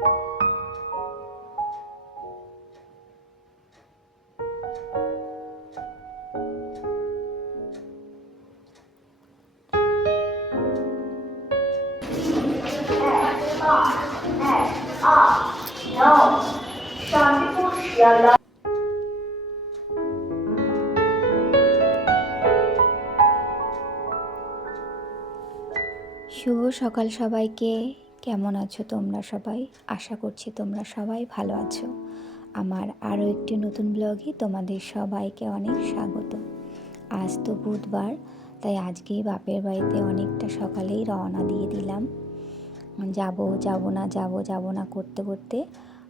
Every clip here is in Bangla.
শুভ সকাল সবাইকে। কেমন আছো তোমরা সবাই? আশা করছি তোমরা সবাই ভালো আছো। আমার আরও একটি নতুন ব্লগে তোমাদের সবাইকে অনেক স্বাগত। আজ তো বুধবার, তাই আজকেই বাপের বাড়িতে অনেকটা সকালেই রওনা দিয়ে দিলাম। যাব না করতে করতে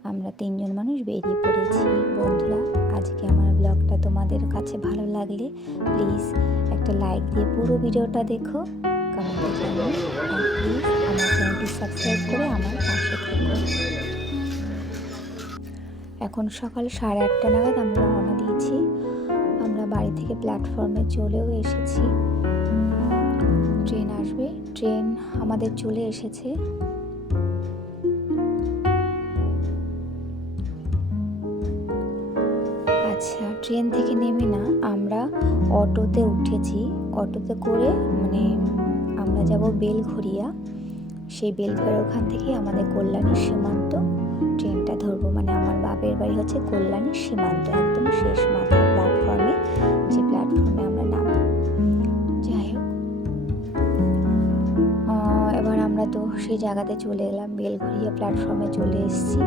আমরা 3 জন মানুষ বেরিয়ে পড়েছি। বন্ধুরা, আজকে আমার ব্লগটা তোমাদের কাছে ভালো লাগলে প্লিজ একটা লাইক দিয়ে পুরো ভিডিওটা দেখো, কমেন্টে জানিও, আর প্লিজ আমার চ্যানেলটি সাবস্ক্রাইব করে আমার পাশে থেকো। এখন সকাল 8:30 নাগাদ আমরা রওনা দিয়েছি। আমরা বাড়ি থেকে প্ল্যাটফর্মে চলেও এসেছি। ট্রেন আসবে, ট্রেন আমাদের চলে এসেছে। আচ্ছা, ট্রেন থেকে নেমে না আমরা অটোতে উঠেছি। অটোতে করে আমরা যাব বেলঘরিয়া। সেই বেলঘরিয়া ওখান থেকে আমাদের কল্যাণী সীমান্ত ট্রেনটা ধরবো। আমার বাপের বাড়ি হচ্ছে কল্যাণী সীমান্ত, একদম শেষ মাথার প্ল্যাটফর্মে, যে প্ল্যাটফর্মে আমরা নামব। যাই হোক, এবার আমরা তো সেই জায়গাতে চলে এলাম, বেলঘরিয়া প্ল্যাটফর্মে চলে এসেছি।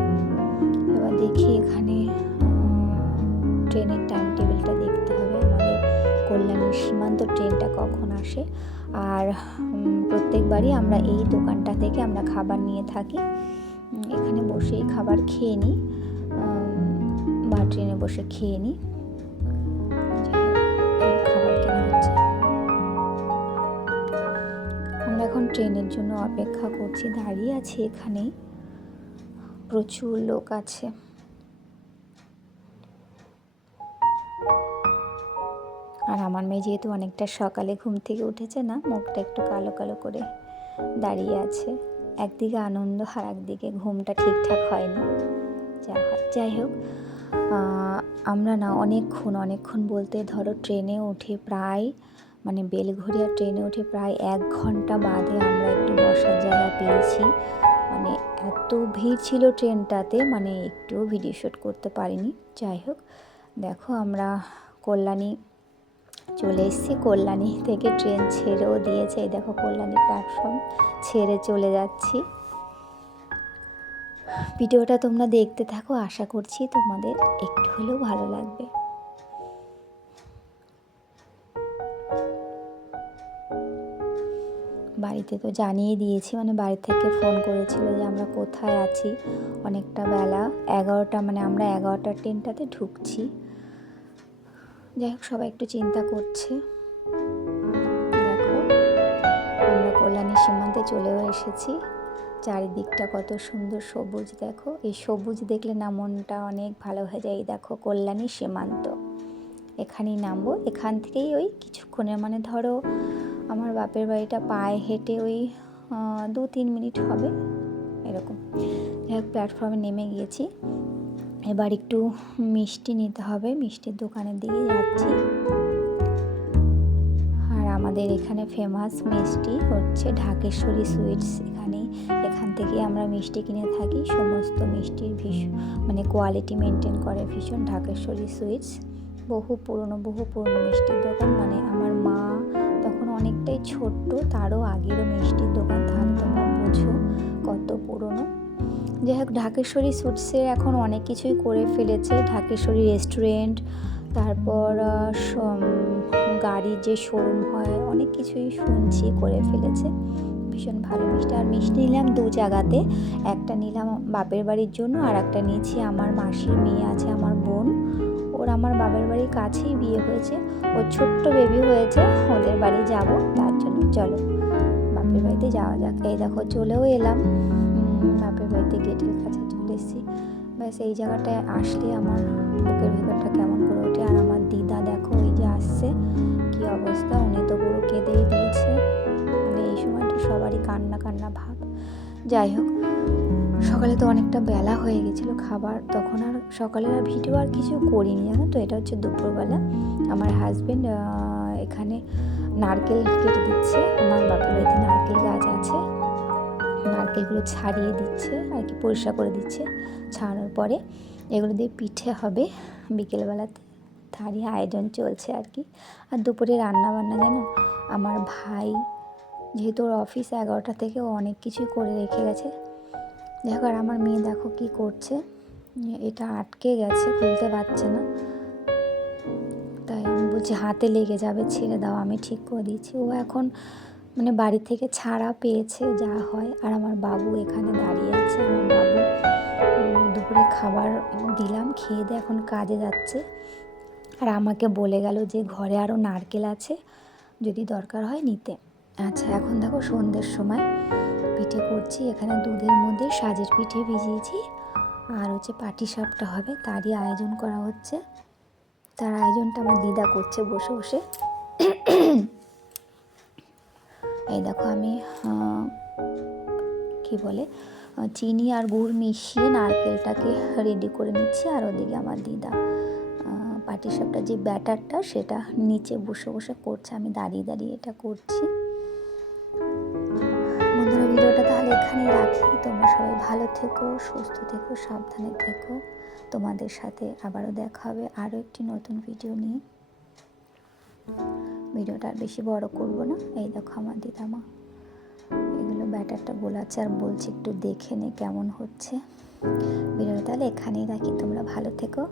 এবার দেখি এখানে ট্রেনের টাইম টেবিলটা দেখতে হবে, আমাদের কল্যাণী সীমান্ত ট্রেনটা কখন আসে। আর প্রত্যেকবারই আমরা এই দোকানটা থেকে আমরা খাবার নিয়ে থাকি। এখানে বসেই খাবার খেয়ে নিই বা ট্রেনে বসে খেয়ে নিই। খাবার কেনা হচ্ছে। আমরা এখন ট্রেনের জন্য অপেক্ষা করছি, দাঁড়িয়ে আছি এখানেই। প্রচুর লোক আছে। আর আমার মেয়ে যেহেতু অনেকটা সকালে ঘুম থেকে উঠেছে না, মুখটা একটু কালো কালো করে দাঁড়িয়ে আছে। একদিকে আনন্দ আর একদিকে ঘুমটা ঠিকঠাক হয়নি। যাই হোক, আমরা না অনেকক্ষণ বলতে ধরো ট্রেনে উঠে প্রায় বেলঘরিয়া ট্রেনে উঠে প্রায় 1 ঘন্টা বাদে আমরা একটু বসার জায়গা পেয়েছি। এত ভিড় ছিল ট্রেনটাতে, একটুও ভিডিও শ্যুট করতে পারিনি। যাই হোক, দেখো আমরা কল্যাণী চলে এসেছি। কল্যাণী থেকে ট্রেন ছেড়েও দিয়েছে। এই দেখো কল্যাণী প্ল্যাটফর্ম ছেড়ে চলে যাচ্ছি। ভিডিওটা তোমরা দেখতে থাকো, আশা করছি তোমাদের একটু হলেও ভালো লাগবে। বাড়িতে তো জানিয়ে দিয়েছি, বাড়ি থেকে ফোন করেছিল যে আমরা কোথায় আছি। অনেকটা বেলা, 11টা, আমরা 11টার ট্রেনটাতে ঢুকছি। যাই হোক, সবাই একটু চিন্তা করছে। দেখো, আমরা কল্যাণী সীমান্তে চলেও এসেছি। চারিদিকটা কত সুন্দর সবুজ, দেখো। এই সবুজ দেখলে না মনটা অনেক ভালো হয়ে যায়। দেখো কল্যাণী সীমান্ত, এখানেই নামবো। এখান থেকেই ওই কিছুক্ষণের ধরো আমার বাপের বাড়িটা পায়ে হেঁটে ওই 2-3 মিনিট হবে এরকম। যাই হোক, প্ল্যাটফর্মে নেমে গিয়েছি। এবার একটু মিষ্টি নিতে হবে, মিষ্টির দোকানের দিকে যাচ্ছি। আর আমাদের এখানে ফেমাস মিষ্টি হচ্ছে ঢাকেশ্বরী সুইটস। এখান থেকে আমরা মিষ্টি কিনে থাকি। সমস্ত মিষ্টির ভীষণ কোয়ালিটি মেনটেন করে ভীষণ ঢাকেশ্বরী সুইটস। বহু পুরনো মিষ্টির দোকান। আমার মা তখন অনেকটাই ছোট্ট, তারও আগেরও মিষ্টির দোকান, তাহলে তোমরা বোঝো কত পুরনো। যাই হোক, ঢাকেশ্বরী সুইটসের এখন অনেক কিছুই করে ফেলেছে। ঢাকেশ্বরী রেস্টুরেন্ট, তারপর গাড়ির যে শোরুম হয়, অনেক কিছুই শুনছি করে ফেলেছে। ভীষণ ভালো মিষ্টি। আর মিষ্টি নিলাম 2 জায়গাতে। একটা নিলাম বাপের বাড়ির জন্য, আর একটা নিয়েছি আমার মাসির মেয়ে আছে, আমার বোন। ওর আমার বাপের বাড়ির কাছেই বিয়ে হয়েছে, ওর ছোট্ট বেবি হয়েছে, ওদের বাড়ি যাব, তার জন্য চলো বাপের বাড়িতে যাওয়া যাক। এই দেখো চলেও এলাম বাপের বাড়িতে, গেটের কাছে চলে এসেছি। ব্যাস, এই জায়গাটায় আসলে আমার বুকের ভেতরটা কেমন করে ওঠে। আর আমার দিদা দেখো ওই যে আসছে, কি অবস্থা, উনি তো পুরো কেঁদেই দিয়েছে। এই সময়টা সবারই কান্না ভাব। যাই হোক, সকালে তো অনেকটা বেলা হয়ে গেছিলো, খাবার তখন আর সকালের আর ভিডিও আর কিছু করিনি জানো তো। এটা হচ্ছে দুপুরবেলা। আমার হাজবেন্ড এখানে নারকেল কেটে দিচ্ছে। আমার বাপের বাড়িতে নারকেল গাছ আছে, নারকেলগুলো ছাড়িয়ে দিচ্ছে আর কি, পরিষ্কার করে দিচ্ছে। ছাড়ানোর পরে এগুলো দিয়ে পিঠে হবে বিকেলবেলাতে, তারই আয়োজন চলছে আর কি। আর দুপুরে রান্নাবান্না জানো, আমার ভাই যেহেতু ওর অফিস 11টা থেকে, ও অনেক কিছুই করে রেখে গেছে। দেখো, আর আমার মেয়ে দেখো কি করছে, এটা আটকে গেছে, খুলতে পারছে না। তাই আমি বলছি হাতে লেগে যাবে, ছেড়ে দাও, আমি ঠিক করে দিচ্ছি। ও এখন মানে বাড়ি থেকে ছাড়া পেয়েছে, যা হয়। আর আমার বাবু এখানে দাঁড়িয়ে আছে। আমার বাবু দুপুরে খাবার দিলাম, খেয়ে দিয়ে এখন কাজে যাচ্ছে। আর আমাকে বলে গেল যে ঘরে আরও নারকেল আছে, যদি দরকার হয় নিতে। আচ্ছা, এখন দেখো সন্ধ্যের সময় পিঠে করছি। এখানে দুধের মধ্যে সাজের পিঠে ভিজিয়েছি, আর হচ্ছে পাটিসাপটা হবে, তারই আয়োজন করা হচ্ছে। তার আয়োজনটা আমার দিদা করছে বসে বসে। এই দেখো, আমি কি বলে চিনি আর গুড় মিশিয়ে নারকেলটাকে রেডি করে নিচ্ছি। আর ওদিকে আমার দিদা পাটিসাপটা যে ব্যাটারটা, সেটা নিচে বসে বসে করছে, আমি দাঁড়িয়ে দাঁড়িয়ে এটা করছি। বন্ধুরা, ভিডিওটা তাহলে এখানেই রাখি। তোমরা সবাই ভালো থেকো, সুস্থ থেকো, সাবধানে থেকো। তোমাদের সাথে আবারও দেখা হবে আরও একটি নতুন ভিডিও নিয়ে। ভিডিওটা আর বেশি বড় করব না। এই দেখো আমার দিদামা এগুলো ব্যাটারটা গোলাচ্ছে আর বলছে একটু দেখে নে কেমন হচ্ছে। ভিডিওটা তাহলে এখানেই রাখি, তোমরা ভালো থেকো।